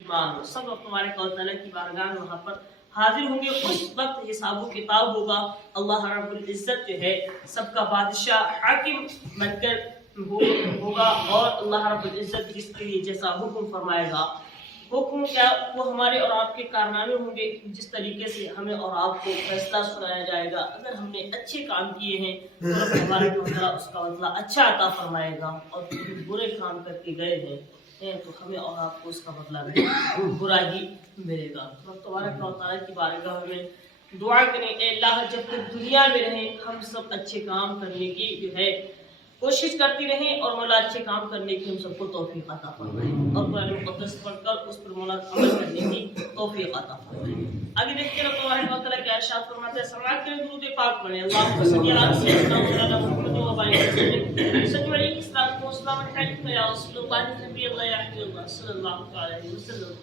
ایمان سب تبارک و تعالیٰ کی بارگاہ میں وہاں پر حاضر ہوں گے. اس وقت حساب و کتاب ہوگا. اللہ رب العزت جو ہے سب کا بادشاہ حاکم بن کر ہوگا اور اللہ رب العزت جس کے لیے جیسا حکم فرمائے گا حکم کیا وہ ہمارے اور آپ کے کارنامے ہوں گے. جس طریقے سے ہمیں اور آپ کو فیصلہ سنایا جائے گا. اگر ہم نے اچھے کام کیے ہیں تو ہمارے اس کا بدلہ اچھا عطا فرمائے گا اور برے کام کر کے گئے ہیں تو ہمیں اور آپ کو اس کا بدلہ برا ہی ملے گا. تبارک و تعالیٰ کی بارگاہ میں دعا کریں اے اللہ جب تک دنیا میں رہیں ہم سب اچھے کام کرنے کی جو ہے کوشش کرتی رہیں اور مولا اچھے کام کرنے کی ہم سب کو توفیق عطا فرمائے اور قرآن مقدس پڑھ کر اس پر مولا عمل کرنے کی توفیق عطا فرمائے. آگے دیکھتے ہیں تبارک و تعالیٰ کیا ارشاد فرماتے ہیں. سماعت کے درود پاک پڑھیں. اللہم صلی علی سیدنا مولانا محمد و بارک وسلم. سچ علیہ الصلوۃ والسلام علیک یا رسول اللہ نبی اللہ یحیی اللہ صلی اللہ علیہ وسلم.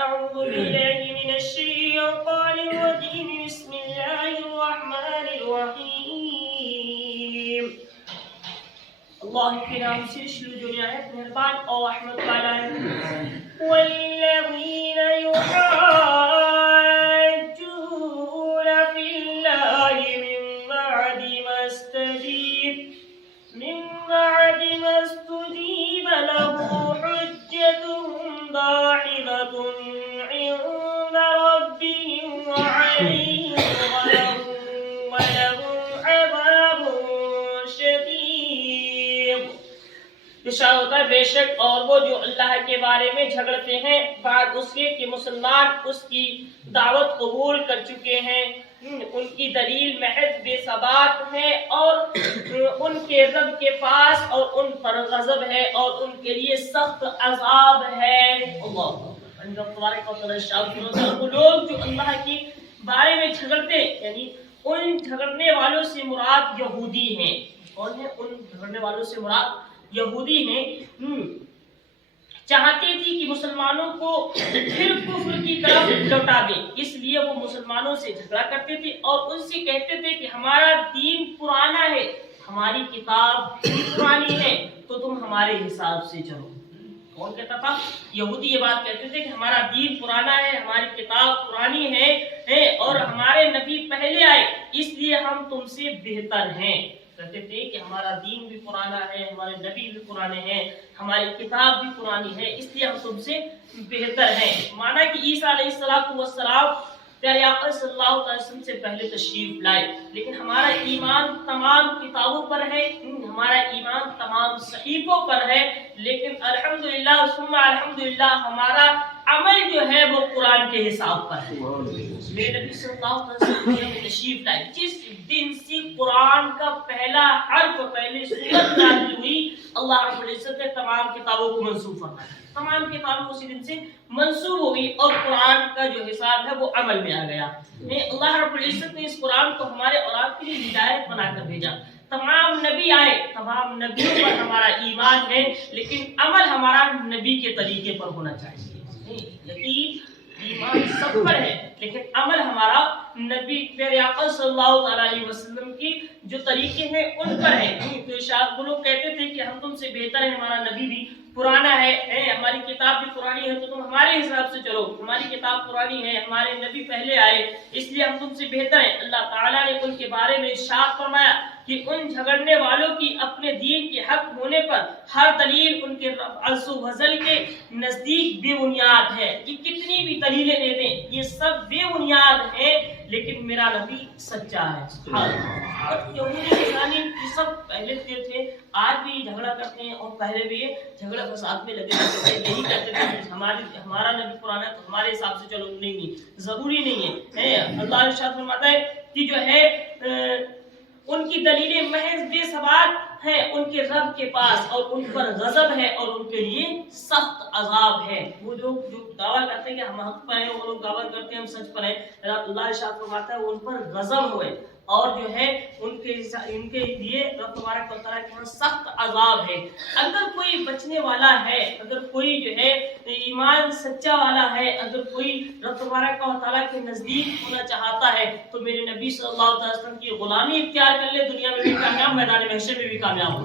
أعوذ بالله من الشيطان الرجيم بسم الله الرحمن الرحيم. اللہ کے نام سے شروع جو نہایت مہربان اور رحمت والا ہے. والذین یحاجون فی اللہ من بعد ما استجیب له حجتهم داحضة عند ربهم وعليهم غضب ولهم عذاب شديد. ارشاد ہوتا ہے بے شک اور وہ جو اللہ کے بارے میں جھگڑتے ہیں بعد اس کے کہ مسلمان اس کی دعوت قبول کر چکے ہیں ان کی دلیل محض بے ثبات ہے اور ان کے رب کے پاس اور ان پر غضب ہے اور ان کے لیے سخت عذاب ہے. اللہ تبارک و تعالی وہ لوگ جو اللہ کے بارے میں جھگڑتے یعنی ان جھگڑنے والوں سے مراد یہودی ہیں. کون ہے؟ ان جھگڑنے والوں سے مراد یہودی ہیں. چاہتی تھی کہ مسلمانوں کو پھر کفر کی طرف لوٹا دیں اس لیے وہ مسلمانوں سے جھگڑا کرتے تھے اور ان سے کہتے تھے کہ ہمارا دین پرانا ہے ہماری کتاب بھی پرانی ہے تو تم ہمارے حساب سے چلو. کون کہتا تھا؟ یہودی یہ بات کہتے تھے کہ ہمارا دین پرانا ہے ہماری کتاب پرانی ہے اور ہمارے نبی پہلے آئے اس لیے ہم تم سے بہتر ہیں. کہتے تھے کہ ہمارا دین بھی پرانا ہے ہمارے نبی بھی پرانے ہیں ہماری کتاب بھی پرانی ہے اس لیے ہم تم سے بہتر ہیں. مانا کہ عیسیٰ علیہ السلام پیارے آقا صلی اللہ علیہ وسلم سے پہلے تشریف لائے لیکن ہمارا ایمان تمام کتابوں پر ہے ہمارا ایمان تمام صحیفوں پر ہے لیکن الحمدللہ ثم الحمدللہ ہمارا عمل جو ہے وہ قرآن کے حساب پر ہے. میرے نبی صلی اللہ علیہ وسلم نے تشریف لائے جس دن سے قرآن کا پہلا حرف پہلی سورت نازل ہوئی اللہ رب العزت نے تمام کتابوں کو منسوخ فرمایا. تمام کتابیں اسی دن سے منسوخ ہو گئی اور قرآن کا جو حساب ہے وہ عمل میں آ گیا. اللہ رب العزت نے اس قرآن کو ہمارے اور آپ کے لیے ہدایت بنا کر بھیجا. تمام نبی آئے تمام نبیوں پر ہمارا ایمان ہے لیکن عمل ہمارا نبی کے طریقے پر ہونا چاہیے. یقین ایمان سب پر ہے لیکن عمل ہمارا نبی پیارے آقا صلی اللہ علیہ وسلم کی جو طریقے ہیں ان پر ہے. تو شاید وہ لوگ کہتے تھے کہ ہم تم سے بہتر ہیں ہمارا نبی بھی پرانا ہے ہماری کتاب بھی پرانی ہے تو تم ہمارے حساب سے چلو. ہماری کتاب پرانی ہے ہمارے نبی پہلے آئے اس لیے ہم تم سے بہتر ہیں. اللہ تعالیٰ نے ان کے بارے میں ارشاد فرمایا کہ ان جھگڑنے والوں کی اپنے دین کے حق ہونے پر ہر دلیل ان کے عز و جل کے نزدیک بے بنیاد ہے. یہ کتنی بھی دلیلیں دے دیں یہ سب بے بنیاد ہیں لیکن میرا نبی سچا ہے. اور یہودی یہ سب پہلے تھے آج بھی جھگڑا کرتے ہیں اور پہلے بھی یہ جھگڑا فساد میں لگے رہتے تھے. یہی کہتے تھے ہمارا نبی پرانا ہے تو ہمارے حساب سے چلو. نہیں ضروری نہیں ہے. اللہ ارشاد فرماتا ہے کہ جو ہے ان کی دلیلیں محض بے ثبات ہیں ان کے رب کے پاس اور ان پر غضب ہے اور ان کے لیے سخت عذاب ہے. وہ لوگ جو دعویٰ کرتے ہیں کہ ہم حق پر ہیں وہ لوگ دعویٰ کرتے ہیں ہم سچ پر ہیں اللہ ارشاد فرماتا ہے ان پر غضب ہوئے اور جو ہے ان کے لیے رب تبارک و تعالیٰ کے ہاں سخت عذاب ہے. اگر کوئی بچنے والا ہے اگر کوئی جو ہے ایمان سچا والا ہے اگر کوئی رب تبارک و تعالیٰ کے نزدیک ہونا چاہتا ہے تو میرے نبی صلی اللہ علیہ وسلم کی غلامی اختیار کر لے. دنیا میں بھی کامیاب میدان محشر میں بھی کامیاب ہو.